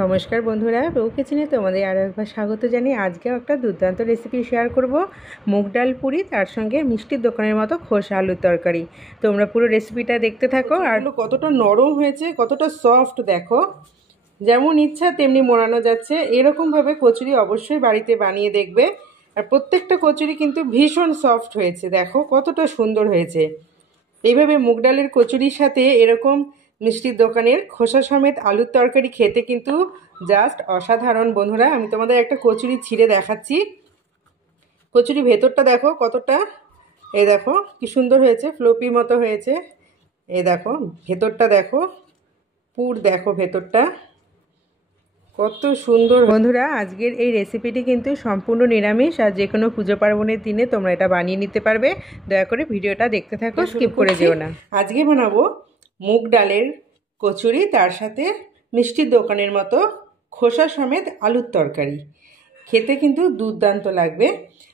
নমস্কার বন্ধুরা, বউ কিচেনে তোমাদের আরও একবার স্বাগত জানিয়ে আজকেও একটা দুর্দান্ত রেসিপি শেয়ার করব। মুগ ডাল পুরি, তার সঙ্গে মিষ্টির দোকানের মতো খোসা আলুর তরকারি। তোমরা পুরো রেসিপিটা দেখতে থাকো। আর কতটা নরম হয়েছে, কতটা সফট দেখো। যেমন ইচ্ছা তেমনি মোড়ানো যাচ্ছে। এরকমভাবে কচুরি অবশ্যই বাড়িতে বানিয়ে দেখবে। আর প্রত্যেকটা কচুরি কিন্তু ভীষণ সফট হয়েছে, দেখো কতটা সুন্দর হয়েছে। এইভাবে মুগ ডালের কচুরির সাথে এরকম মিষ্টির দোকানের খোসা সমেত আলুর তরকারি খেতে কিন্তু জাস্ট অসাধারণ। বন্ধুরা, আমি তোমাদের একটা কচুরি ছিঁড়ে দেখাচ্ছি। কচুরি ভেতরটা দেখো কতটা, এই দেখো কি সুন্দর হয়েছে, ফ্লোপি মতো হয়েছে। এই দেখো ভেতরটা দেখো, পুর দেখো ভেতরটা কত সুন্দর। বন্ধুরা, আজকের এই রেসিপিটি কিন্তু সম্পূর্ণ নিরামিষ, আর যে কোনো পুজো পার্বণের দিনে তোমরা এটা বানিয়ে নিতে পারবে। দয়া করে ভিডিওটা দেখতে থাকো, স্কিপ করে যেও না। আজকে বানাবো মুগ ডালের কচুরি, তার সাথে মিষ্টির দোকানের মতো খোসা সমেত আলুর তরকারি। খেতে কিন্তু দুর্দান্ত লাগবে।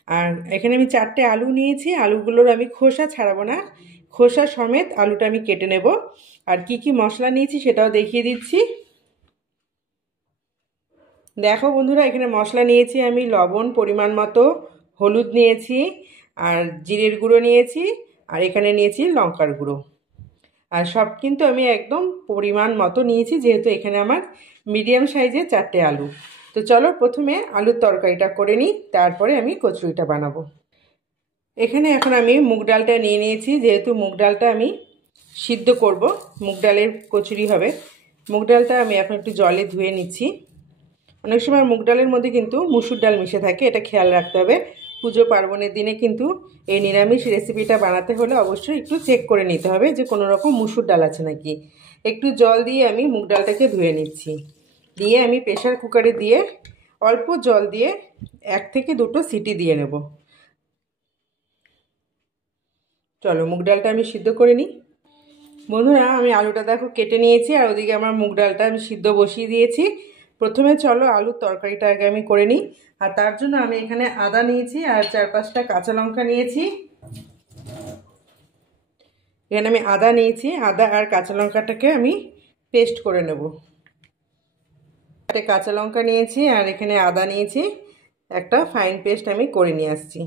আর এখানে আমি 4টে আলু নিয়েছি। আলুগুলোর আমি খোসা ছাড়াবো না, খোসা সমেত আলুটা আমি কেটে নেব। আর কি কি মশলা নিয়েছি সেটাও দেখিয়ে দিচ্ছি। দেখো বন্ধুরা, এখানে মশলা নিয়েছি আমি লবণ পরিমাণ মতো, হলুদ নিয়েছি, আর জিরের গুঁড়ো নিয়েছি, আর এখানে নিয়েছি লঙ্কার গুঁড়ো। আর সব কিন্তু আমি একদম পরিমাণ মতো নিয়েছি, যেহেতু এখানে আমার মিডিয়াম সাইজের 4টে আলু। তো চলো প্রথমে আলুর তরকারিটা করে নিই, তারপরে আমি কচুরিটা বানাবো। এখানে এখন আমি মুগ ডালটা নিয়ে নিয়েছি। যেহেতু মুগ ডালটা আমি সিদ্ধ করব, মুগ ডালের কচুরি হবে, মুগ ডালটা আমি এখন একটু জলে ধুয়ে নিচ্ছি। অনেক সময় মুগ ডালের মধ্যে কিন্তু মুসুর ডাল মিশে থাকে, এটা খেয়াল রাখতে হবে। পুজো পার্বণের দিনে কিন্তু এই নিরামিষ রেসিপিটা বানাতে হলে অবশ্যই একটু চেক করে নিতে হবে যে কোনো রকম মুসুর ডাল আছে নাকি। একটু জল দিয়ে আমি মুগ ডালটাকে ধুয়ে নিচ্ছি। দিয়ে আমি প্রেশার কুকারে দিয়ে অল্প জল দিয়ে 1 থেকে 2টো সিটি দিয়ে নেব। চলো মুগ ডালটা আমি সিদ্ধ করে নিই। বন্ধুরা, আমি আলুটা দেখো কেটে নিয়েছি, আর ওদিকে আমার মুগ ডালটা আমি সিদ্ধ বসিয়ে দিয়েছি। প্রথমে চলো আলুর তরকারিটা আগে আমি করে নিই। আর তার জন্য আমি এখানে আদা নিয়েছি, আর 4-5টা কাঁচা লঙ্কা নিয়েছি। এখানে আমি আদা নিয়েছি, আদা আর কাঁচা লঙ্কাটাকে আমি পেস্ট করে নেব। একটা কাঁচা লঙ্কা নিয়েছি, আর এখানে আদা নিয়েছি, একটা ফাইন পেস্ট আমি করে নিয়ে আসছি।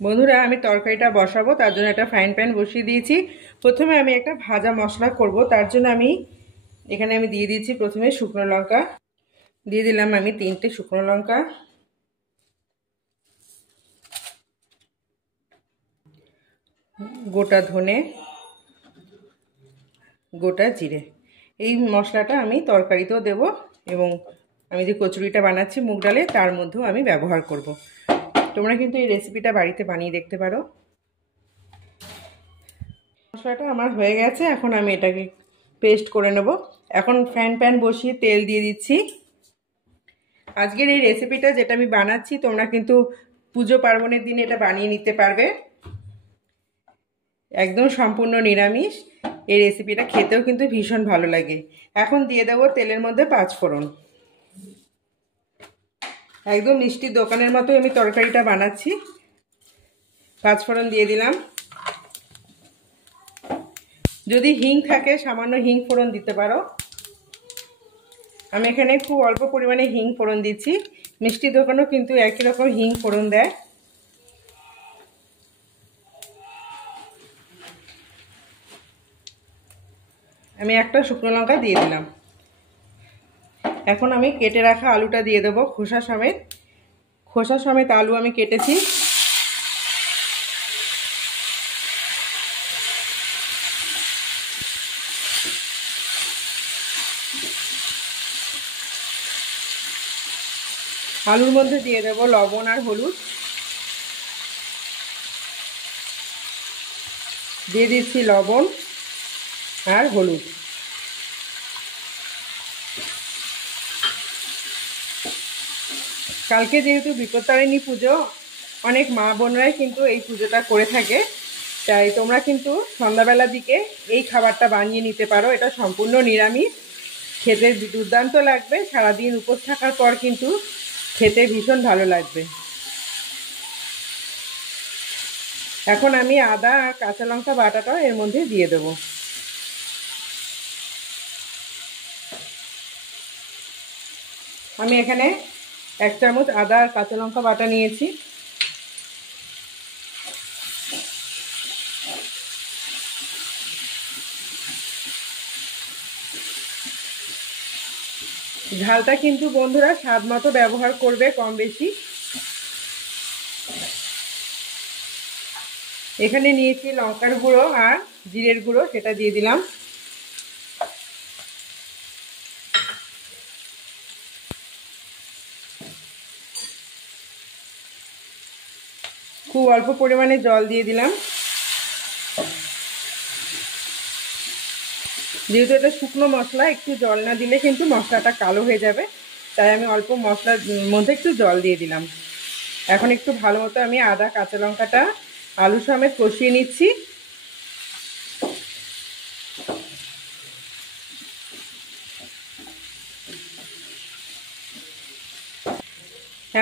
বন্ধুরা, আমি তরকারিটা বসাবো, তার জন্য একটা ফ্রাইং প্যান বসিয়ে দিয়েছি। প্রথমে আমি একটা ভাজা মশলা করব, তার জন্য আমি এখানে দিয়ে দিয়েছি প্রথমে শুকনো লঙ্কা। দিয়ে দিলাম আমি 3টে শুকনো লঙ্কা, গোটা ধনে, গোটা জিরে। এই মশলাটা আমি তরকারিতেও দেব, এবং আমি যে কচুরিটা বানাচ্ছি মুগ ডালে তার মধ্যেও আমি ব্যবহার করব। তোমরা কিন্তু এই রেসিপিটা বাড়িতে বানিয়ে দেখতে পারো। মশলাটা আমার হয়ে গেছে, এখন আমি এটাকে পেস্ট করে নেব। এখন ফ্রাইং প্যান বসিয়ে তেল দিয়ে দিচ্ছি। আজকের এই রেসিপিটা যেটা আমি বানাচ্ছি, তোমরা কিন্তু পুজো পার্বণের দিনে এটা বানিয়ে নিতে পারবে। একদম সম্পূর্ণ নিরামিষ। এই রেসিপিটা খেতেও কিন্তু ভীষণ ভালো লাগে। এখন দিয়ে দেবো তেলের মধ্যে 5 ফোড়ন। একদম মিষ্টির দোকানের মতো আমি তরকারিটা বানাচ্ছি। 5 ফোড়ন দিয়ে দিলাম। যদি হিং থাকে সামান্য হিং ফোড়ন দিতে পারো। আমি এখানে খুব অল্প পরিমাণে হিং ফোড়ন দিচ্ছি। মিষ্টির দোকানেও কিন্তু একই রকম হিং ফোড়ন দেয়। আমি একটা শুকনো লঙ্কা দিয়ে দিলাম। এখন আমি কেটে রাখা আলুটা দিয়ে দেবো খোসা সমেত। খোসা সমেত আলু আমি কেটেছি। আলুর মধ্যে দিয়ে দেবো লবণ আর হলুদ। দিয়ে দিচ্ছি লবণ আর হলুদ। কালকে যেহেতু বিপত্তারিণী পুজো, অনেক মা বোনরাই কিন্তু এই পুজোটা করে থাকে, তাই তোমরা কিন্তু সন্ধ্যাবেলার দিকে এই খাবারটা বানিয়ে নিতে পারো। এটা সম্পূর্ণ নিরামিষ, খেতে দুর্দান্ত লাগবে। সারাদিন উপোস থাকার পর কিন্তু খেতে ভীষণ ভালো লাগবে। এখন আমি আদা আর কাঁচা লঙ্কা বাটাটা এর মধ্যে দিয়ে দেবো। আমি এখানে 1 চামচ আদা আর কাঁচা লঙ্কা বাটা নিয়েছি। ঝালটা কিন্তু বন্ধুরা স্বাদ মতো ব্যবহার করবে, কম বেশি। এখানে নিয়েছি লঙ্কার গুঁড়ো আর জিরের গুঁড়ো, সেটা দিয়ে দিলাম। খুব অল্প পরিমাণে জল দিয়ে দিলাম। যেহেতু এটা শুকনো মশলা, একটু জল না দিলে কিন্তু মশলাটা কালো হয়ে যাবে, তাই আমি অল্প মশলার মধ্যে একটু জল দিয়ে দিলাম। এখন একটু ভালো মতো আমি আদা কাঁচা লঙ্কাটা আলু সমেত কষিয়ে নিচ্ছি।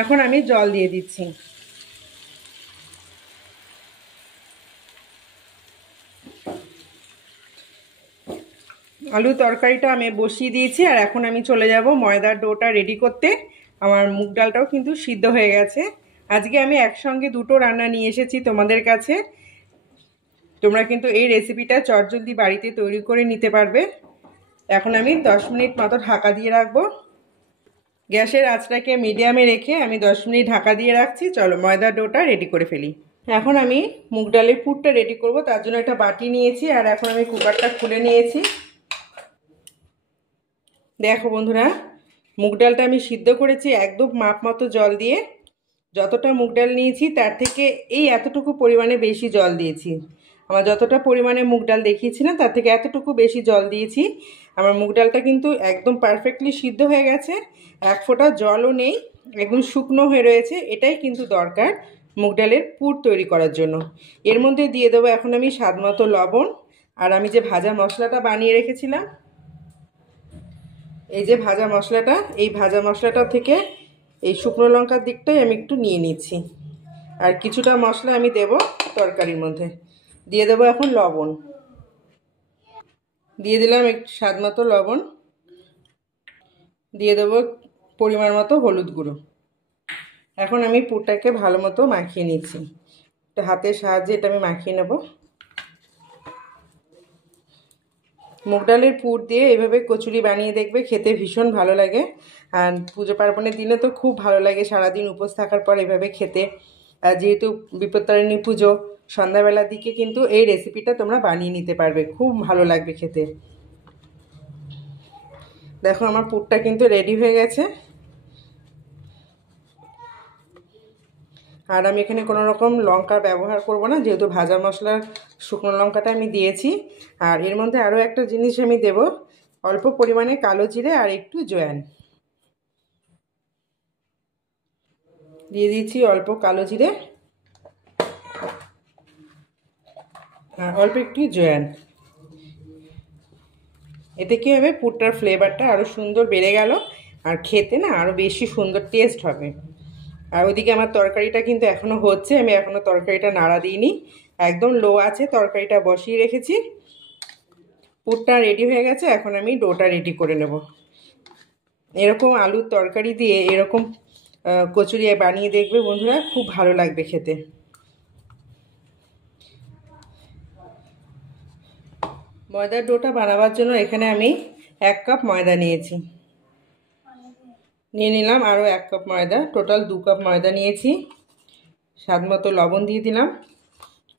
এখন আমি জল দিয়ে দিচ্ছি। আলু তরকারিটা আমি বসিয়ে দিয়েছি, আর এখন আমি চলে যাব ময়দার ডোটা রেডি করতে। আমার মুগ ডালটাও কিন্তু সিদ্ধ হয়ে গেছে। আজকে আমি একসঙ্গে দুটো রান্না নিয়ে এসেছি তোমাদের কাছে। তোমরা কিন্তু এই রেসিপিটা চটজলদি বাড়িতে তৈরি করে নিতে পারবে। এখন আমি 10 মিনিট মতো ঢাকা দিয়ে রাখবো। গ্যাসের আঁচটাকে মিডিয়ামে রেখে আমি 10 মিনিট ঢাকা দিয়ে রাখছি। চলো ময়দার ডোটা রেডি করে ফেলি। এখন আমি মুগ ডালের পুরটা রেডি করব, তার জন্য একটা বাটি নিয়েছি, আর এখন আমি কুকারটা খুলে নিয়েছি। দেখো বন্ধুরা, মুগ ডালটা আমি সিদ্ধ করেছি একদম মাপ মতো জল দিয়ে। যতটা মুগ ডাল নিয়েছি তার থেকে এই এতটুকু পরিমাণে বেশি জল দিয়েছি। আমার যতটা পরিমাণে মুগ ডাল দেখিয়েছিলাম তার থেকে এতটুকু বেশি জল দিয়েছি। আমার মুগ ডালটা কিন্তু একদম পারফেক্টলি সিদ্ধ হয়ে গেছে, এক ফোঁটা জলও নেই, একদম শুকনো হয়ে রয়েছে। এটাই কিন্তু দরকার মুগ ডালের পুর তৈরি করার জন্য। এর মধ্যে দিয়ে দেবো এখন আমি স্বাদ মতো লবণ, আর আমি যে ভাজা মশলাটা বানিয়ে রেখেছিলাম, এই যে ভাজা মশলাটা, এই ভাজা মশলাটা থেকে এই শুকনো লঙ্কার দিকটাই আমি একটু নিয়ে নিচ্ছি। আর কিছুটা মশলা আমি দেব তরকারির মধ্যে। দিয়ে দেবো এখন লবণ, দিয়ে দিলাম একটু স্বাদ মতো লবণ, দিয়ে দেবো পরিমাণ মতো হলুদ গুঁড়ো। এখন আমি পুরটাকে ভালো মতো মাখিয়ে নিচ্ছি। একটা হাতের সাহায্যে এটা আমি মাখিয়ে নেব। মুগ ডালের পুর দিয়ে এভাবে কচুরি বানিয়ে দেখবে, খেতে ভীষণ ভালো লাগে। আর পুজো পার্বণের দিনে তো খুব ভালো লাগে সারাদিন উপোস থাকার পর এভাবে খেতে। যেহেতু বিপত্তারিণী পুজো, সন্ধ্যাবেলার দিকে কিন্তু এই রেসিপিটা তোমরা বানিয়ে নিতে পারবে, খুব ভালো লাগবে খেতে। দেখো আমার পুরটা কিন্তু রেডি হয়ে গেছে। আর আমি এখানে কোনো রকম লঙ্কা ব্যবহার করব না, যেহেতু ভাজা মশলার শুকনো লঙ্কাটা আমি দিয়েছি। আর এর মধ্যে আরও একটা জিনিস আমি দেব, অল্প পরিমাণে কালো জিরে আর একটু জোয়ান দিয়ে দিচ্ছি। অল্প কালো জিরে আর অল্প একটু জোয়ান। এতে কী হবে, পুরটার ফ্লেভারটা আরও সুন্দর বেড়ে গেল, আর খেতে না আরও বেশি সুন্দর টেস্ট হবে। আর ওইদিকে আমার তরকারিটা কিন্তু এখনও হচ্ছে, আমি এখনও তরকারিটা নাড়া দিইনি, একদম লো আছে তরকারিটা বসিয়ে রেখেছি। পুরটা রেডি হয়ে গেছে, এখন আমি ডোটা রেডি করে নেব। এরকম আলুর তরকারি দিয়ে এরকম কচুরি বানিয়ে দেখবে বন্ধুরা, খুব ভালো লাগবে খেতে। ময়দার ডোটা বানাবার জন্য এখানে আমি 1 কাপ ময়দা নিয়েছি, নিয়ে নিলাম আরও 1 কাপ ময়দা, টোটাল 2 কাপ ময়দা নিয়েছি। স্বাদ মতো লবণ দিয়ে দিলাম,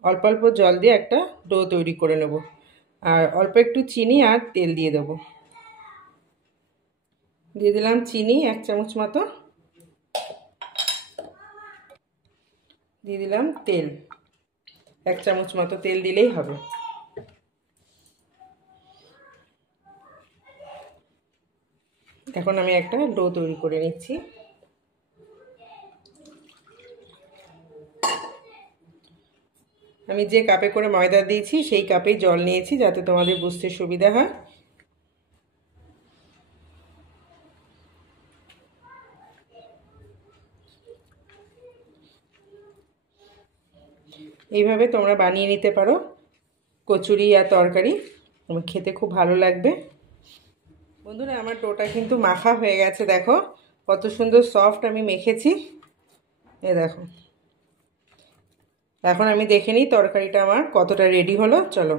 অল্প অল্প জল দিয়ে একটা ডো তৈরি করে নেব। আর অল্প একটু চিনি আর তেল দিয়ে দেবো। দিয়ে দিলাম চিনি 1 চামচ মতো, দিয়ে দিলাম তেল 1 চামচ মতো, তেল দিলেই হবে। এখন আমি একটা ডো তৈরি করে নিচ্ছি। আমি যে কাপে করে ময়দা দিয়েছি সেই কাপেই জল নিয়েছি, যাতে তোমাদের বুঝতে সুবিধা হয়। এইভাবে তোমরা বানিয়ে নিতে পারো কচুরি আর তরকারি, খেতে খুব ভালো লাগবে। বন্ধুরা আমার ডোটা কিন্তু মাখা হয়ে গেছে, দেখো কত সুন্দর সফট আমি মেখেছি। এ দেখো, এখন আমি দেখে নিই তরকারিটা আমার কতটা রেডি হলো। চলো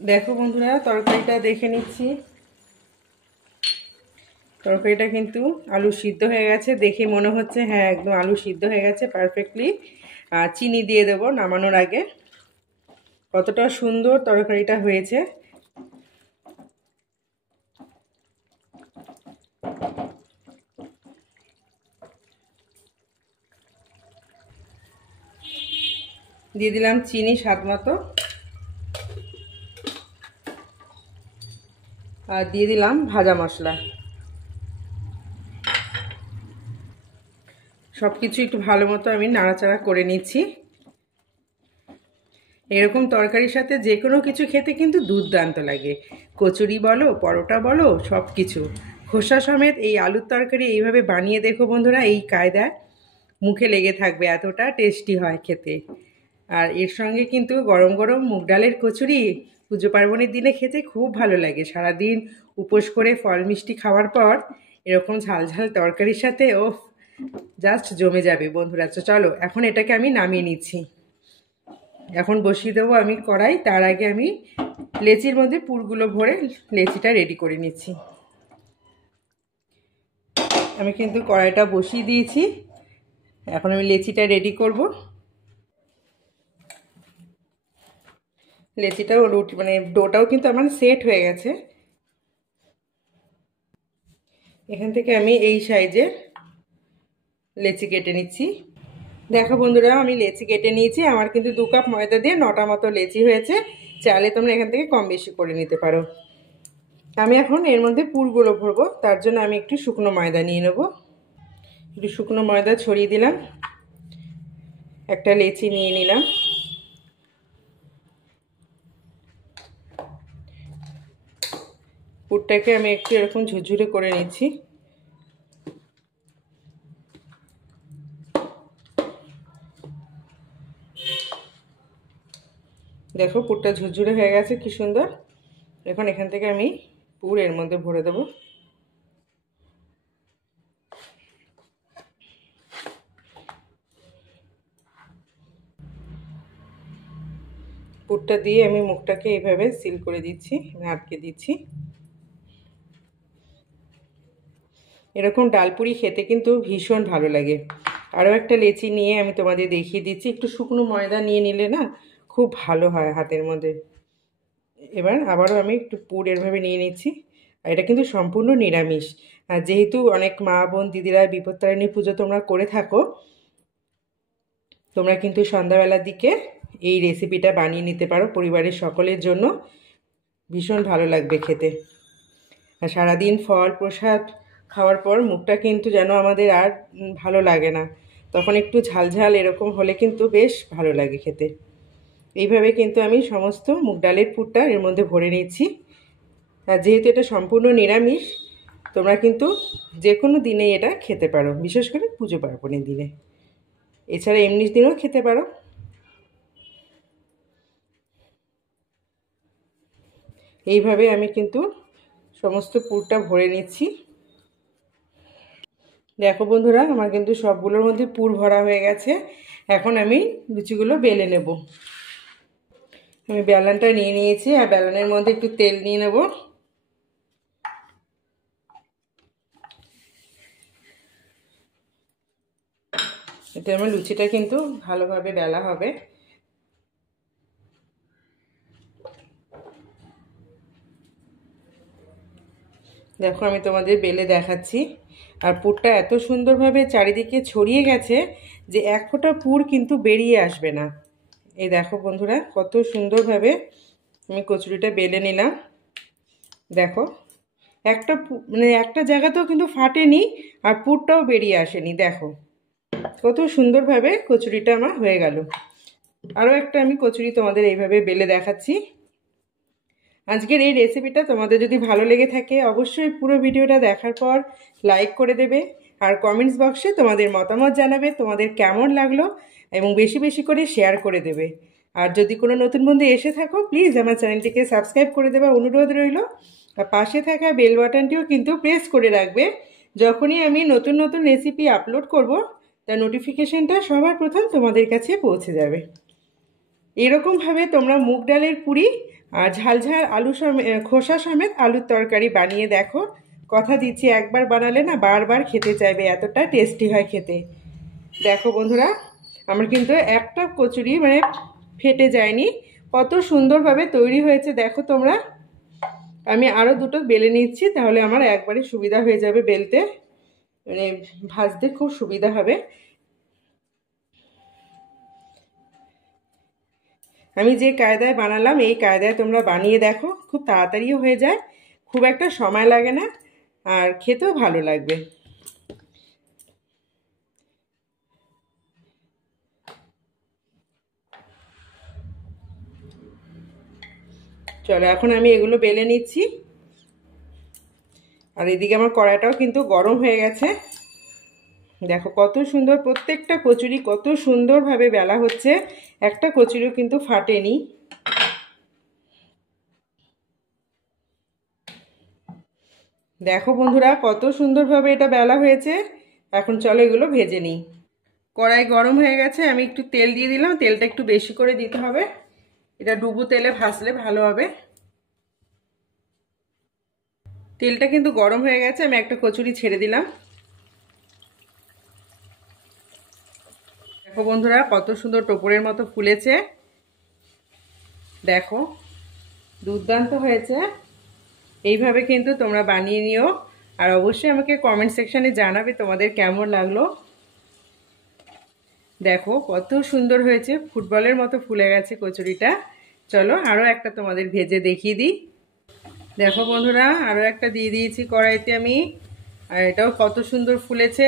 দেখো বন্ধুরা, তরকারিটা দেখে নিচ্ছি। তরকারিটা কিন্তু আলু সিদ্ধ হয়ে গেছে, দেখে মনে হচ্ছে হ্যাঁ একদম আলু সিদ্ধ হয়ে গেছে পারফেক্টলি। আর চিনি দিয়ে দেবো নামানোর আগে। কতটা সুন্দর তরকারিটা হয়েছে। দিয়ে দিলাম চিনি স্বাদ মতো, আর দিয়ে দিলাম ভাজা মশলা। সব কিছু একটু ভালো মতো আমি নাড়াচাড়া করে নিচ্ছি। এরকম তরকারির সাথে যে কোনো কিছু খেতে কিন্তু দুর্দান্ত লাগে। কচুরি বলো, পরোটা বলো, সব কিছু। খোসা সমেত এই আলুর তরকারি এইভাবে বানিয়ে দেখো বন্ধুরা, এই কায়দায় মুখে লেগে থাকবে, এতটা টেস্টি হয় খেতে। আর এর সঙ্গে কিন্তু গরম গরম মুগ ডালের কচুরি পুজো পার্বণের দিনে খেতে খুব ভালো লাগে। সারাদিন উপোস করে ফল মিষ্টি খাওয়ার পর এরকম ঝাল ঝাল তরকারির সাথে ও জাস্ট জমে যাবে বন্ধুরা। চলো এখন এটাকে আমি নামিয়ে নিচ্ছি। এখন বসিয়ে দেবো আমি কড়াই। তার আগে আমি লেচির মধ্যে পুরগুলো ভরে লেচিটা রেডি করে নিচ্ছি। আমি কিন্তু কড়াইটা বসিয়ে দিয়েছি, এখন আমি লেচিটা রেডি করব। লেচিটাও রুটি মানে ডোটাও কিন্তু আমার সেট হয়ে গেছে। এখান থেকে আমি এই সাইজে লেচি কেটে নিচ্ছি। দেখো বন্ধুরা, আমি লেচি কেটে নিয়েছি। আমার কিন্তু 2 কাপ ময়দা দিয়ে 9টা মতো লেচি হয়েছে। চাইলে তোমরা এখান থেকে কম বেশি করে নিতে পারো। আমি এখন এর মধ্যে পুরগুলো ভরবো, তার জন্য আমি একটু শুকনো ময়দা নিয়ে নেব। একটু শুকনো ময়দা ছড়িয়ে দিলাম, একটা লেচি নিয়ে নিলাম। পুরটাকে আমি একটু এরকম ঝুরঝুরে করে নিচ্ছি। দেখো পুরটা ঝুরঝুরে হয়ে গেছে, কি সুন্দর। এখন এখান থেকে আমি পুর এর মধ্যে ভরে দেবো। পুরটা দিয়ে আমি মুখটাকে এইভাবে সিল করে দিচ্ছি, আটকে দিচ্ছি। এরকম ডালপুরি খেতে কিন্তু ভীষণ ভালো লাগে। আরও একটা লেচি নিয়ে আমি তোমাদের দেখিয়ে দিচ্ছি। একটু শুকনো ময়দা নিয়ে নিলে না খুব ভালো হয় হাতের মধ্যে। এবার আবারও আমি একটু পুর এরভাবে নিয়ে নিচ্ছি। আর এটা কিন্তু সম্পূর্ণ নিরামিষ। আর যেহেতু অনেক মা বোন দিদিরা বিপত্তারিণী পুজো তোমরা করে থাকো, তোমরা কিন্তু সন্ধ্যাবেলার দিকে এই রেসিপিটা বানিয়ে নিতে পারো পরিবারের সকলের জন্য। ভীষণ ভালো লাগবে খেতে। আর সারাদিন ফল প্রসাদ খাওয়ার পর মুখটা কিন্তু যেন আমাদের আর ভালো লাগে না, তখন একটু ঝালঝাল এরকম হলে কিন্তু বেশ ভালো লাগে খেতে। এইভাবে কিন্তু আমি সমস্ত মুগ ডালের পুরটা এর মধ্যে ভরে নিচ্ছি। আর যেহেতু এটা সম্পূর্ণ নিরামিষ, তোমরা কিন্তু যে কোনো দিনে এটা খেতে পারো, বিশেষ করে পুজো পার্বণের দিনে। এছাড়া এমনি দিনেও খেতে পারো। এইভাবে আমি কিন্তু সমস্ত পুরটা ভরে নিচ্ছি। দেখো বন্ধুরা, আমার কিন্তু সবগুলোর মধ্যে পুর ভরা হয়ে গেছে। এখন আমি লুচিগুলো বেলে নেব। আমি বেলনটা নিয়ে নিয়েছি, আর বেলনের মধ্যে একটু তেল নিয়ে নেব। এতে আমার লুচিটা কিন্তু ভালোভাবে বেলা হবে। দেখো আমি তোমাদের বেলে দেখাচ্ছি। আর পুরটা এত সুন্দরভাবে চারিদিকে ছড়িয়ে গেছে যে এক ফোঁটা পুর কিন্তু বেরিয়ে আসবে না। এই দেখো বন্ধুরা, কত সুন্দরভাবে আমি কচুরিটা বেলে নিলাম। দেখো একটা মানে একটা জায়গাতেও কিন্তু ফাটেনি, আর পুরটাও বেরিয়ে আসেনি। দেখো কত সুন্দরভাবে কচুরিটা আমার হয়ে গেল। আরও একটা আমি কচুরি তোমাদের এইভাবে বেলে দেখাচ্ছি। আজকের এই রেসিপিটা তোমাদের যদি ভালো লেগে থাকে অবশ্যই পুরো ভিডিওটা দেখার পর লাইক করে দেবে, আর কমেন্টস বক্সে তোমাদের মতামত জানাবে তোমাদের কেমন লাগলো, এবং বেশি বেশি করে শেয়ার করে দেবে। আর যদি কোনো নতুন বন্ধু এসে থাকো প্লিজ আমার চ্যানেলটিকে সাবস্ক্রাইব করে দেওয়ার অনুরোধ রইল। আর পাশে থাকা বেল বাটনটিও কিন্তু প্রেস করে রাখবে। যখনই আমি নতুন নতুন রেসিপি আপলোড করব তার নোটিফিকেশনটা সবার প্রথম তোমাদের কাছে পৌঁছে যাবে। এরকমভাবে তোমরা মুগ ডালের পুরি আর ঝালঝাল আলু খোসা সমেত আলুর তরকারি বানিয়ে দেখো। কথা দিচ্ছি একবার বানালে না বারবার খেতে চাইবে, এতটা টেস্টি হয় খেতে। দেখো বন্ধুরা, আমার কিন্তু একটা কচুরি মানে ফেটে যায়নি, কত সুন্দরভাবে তৈরি হয়েছে দেখো তোমরা। আমি আরও দুটো বেলে নিচ্ছি, তাহলে আমার একবারে সুবিধা হয়ে যাবে বেলতে, মানে ভাজতে খুব সুবিধা হবে। আমি যে কায়দায় বানালাম এই কায়দায় তোমরা বানিয়ে দেখো, খুব তাড়াতাড়িও হয়ে যায়, খুব একটা সময় লাগে না, আর খেতেও ভালো লাগবে। চলো এখন আমি এগুলো বেলে নিচ্ছি। আর এদিকে আমার কড়াইটাও কিন্তু গরম হয়ে গেছে। দেখো কত সুন্দর, প্রত্যেকটা কচুরি কত সুন্দরভাবে বেলা হচ্ছে, একটা কচুরিও কিন্তু ফাটেনি। দেখো বন্ধুরা কত সুন্দরভাবে এটা বেলা হয়েছে। এখন চলো এগুলো ভেজে নিই। কড়াই গরম হয়ে গেছে, আমি একটু তেল দিয়ে দিলাম, তেলটা একটু বেশি করে দিতে হবে, এটা ডুবো তেলে ভাজলে ভালো হবে। তেলটা কিন্তু গরম হয়ে গেছে, আমি একটা কচুরি ছেড়ে দিলাম। দেখো বন্ধুরা কত সুন্দর টোপরের মতো ফুলেছে, দেখো দুর্দান্ত হয়েছে। এইভাবে কিন্তু তোমরা বানিয়ে নিও, আর অবশ্যই আমাকে কমেন্ট সেকশানে জানাবে তোমাদের কেমন লাগলো। দেখো কত সুন্দর হয়েছে, ফুটবলের মতো ফুলে গেছে কচুরিটা। চলো আরও একটা তোমাদের ভেজে দেখিয়ে দিই। দেখো বন্ধুরা আরও একটা দিয়ে দিয়েছি কড়াইতে আমি, আর এটাও কত সুন্দর ফুলেছে।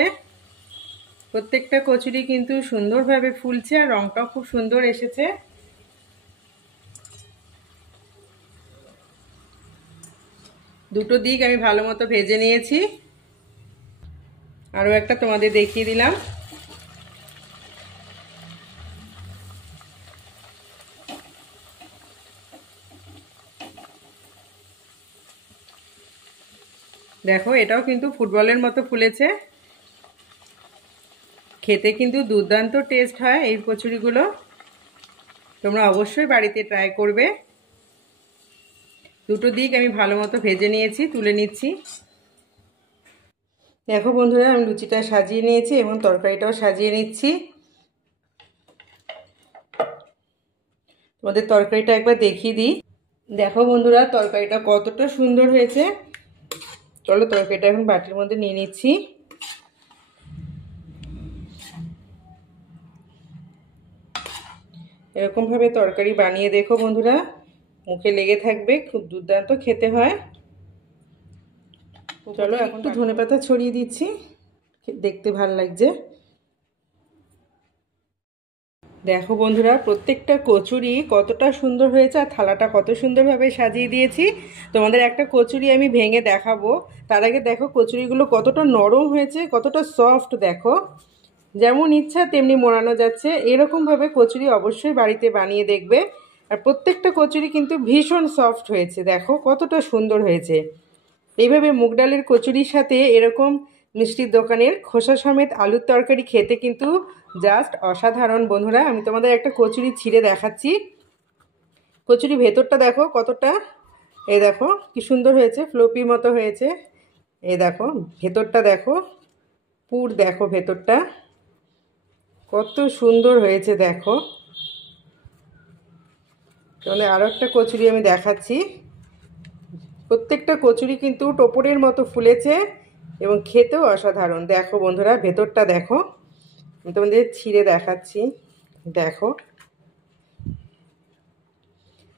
প্রত্যেকটা কচুরি কিন্তু সুন্দরভাবে ফুলছে, আর রঙটাও খুব সুন্দর এসেছে। দুটো দিক আমি ভালো মতো ভেজে নিয়েছি, আরও একটা তোমাদের দেখিয়ে দিলাম। দেখো এটাও কিন্তু ফুটবলের মতো ফুলেছে, খেতে কিন্তু দুর্দান্ত টেস্ট হয় এই কচুরিগুলো, তোমরা অবশ্যই বাড়িতে ট্রাই করবে। দুটো দিক আমি ভালো মতো ভেজে নিয়েছি, তুলে নিচ্ছি। দেখো বন্ধুরা আমি লুচিটা সাজিয়ে নিয়েছি এবং তরকারিটাও সাজিয়ে নিচ্ছি। তোমাদের তরকারিটা একবার দেখিয়ে দিই। দেখো বন্ধুরা তরকারিটা কতটা সুন্দর হয়েছে। চলো তরকারিটা এখন বাটির মধ্যে নিয়ে নিচ্ছি। এরকমভাবে তরকারি বানিয়ে দেখো বন্ধুরা, মুখে লেগে থাকবে, খুব দুর্দান্ত খেতে হয়। চলো একটু ধনেপাতা ছড়িয়ে দিচ্ছি, দেখতে ভালো লাগছে। দেখো বন্ধুরা প্রত্যেকটা কচুরি কতটা সুন্দর হয়েছে, আর থালাটা কত সুন্দরভাবে সাজিয়ে দিয়েছি। তোমাদের একটা কচুরি আমি ভেঙে দেখাবো, তার আগে দেখো কচুরিগুলো কতটা নরম হয়েছে, কতটা সফট। দেখো যেমন ইচ্ছা তেমনি মোড়ানো যাচ্ছে, এরকমভাবে কচুরি অবশ্যই বাড়িতে বানিয়ে দেখবে। আর প্রত্যেকটা কচুরি কিন্তু ভীষণ সফট হয়েছে, দেখো কতটা সুন্দর হয়েছে। এইভাবে মুগ ডালের কচুরির সাথে এরকম মিষ্টির দোকানের খোসা সমেত আলুর তরকারি খেতে কিন্তু জাস্ট অসাধারণ। বন্ধুরা আমি তোমাদের একটা কচুরি ছিঁড়ে দেখাচ্ছি, কচুরি ভেতরটা দেখো কতটা, এই দেখো কি সুন্দর হয়েছে, ফ্লোপি মতো হয়েছে। এই দেখো ভেতরটা দেখো, পুর দেখো ভেতরটা কত সুন্দর হয়েছে। দেখো তাহলে আরও একটা কচুরি আমি দেখাচ্ছি। প্রত্যেকটা কচুরি কিন্তু টোপরের মতো ফুলেছে এবং খেতেও অসাধারণ। দেখো বন্ধুরা ভেতরটা দেখো, আমি তোমাদের ছিঁড়ে দেখাচ্ছি। দেখো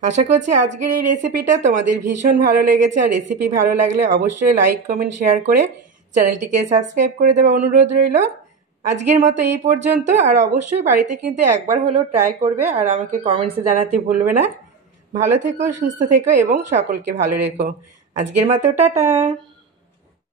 আশা করছি আজকের এই রেসিপিটা তোমাদের ভীষণ ভালো লেগেছে, আর রেসিপি ভালো লাগলে অবশ্যই লাইক কমেন্ট শেয়ার করে চ্যানেলটিকে সাবস্ক্রাইব করে দেওয়ার অনুরোধ রইল। আজকের মতো এই পর্যন্ত, আর অবশ্যই বাড়িতে কিন্তু একবার হলেও ট্রাই করবে, আর আমাকে কমেন্টসে জানাতে ভুলবে না। ভালো থেকো, সুস্থ থেকো এবং সকলকে ভালো রেখো। আজকের মতো টাটা।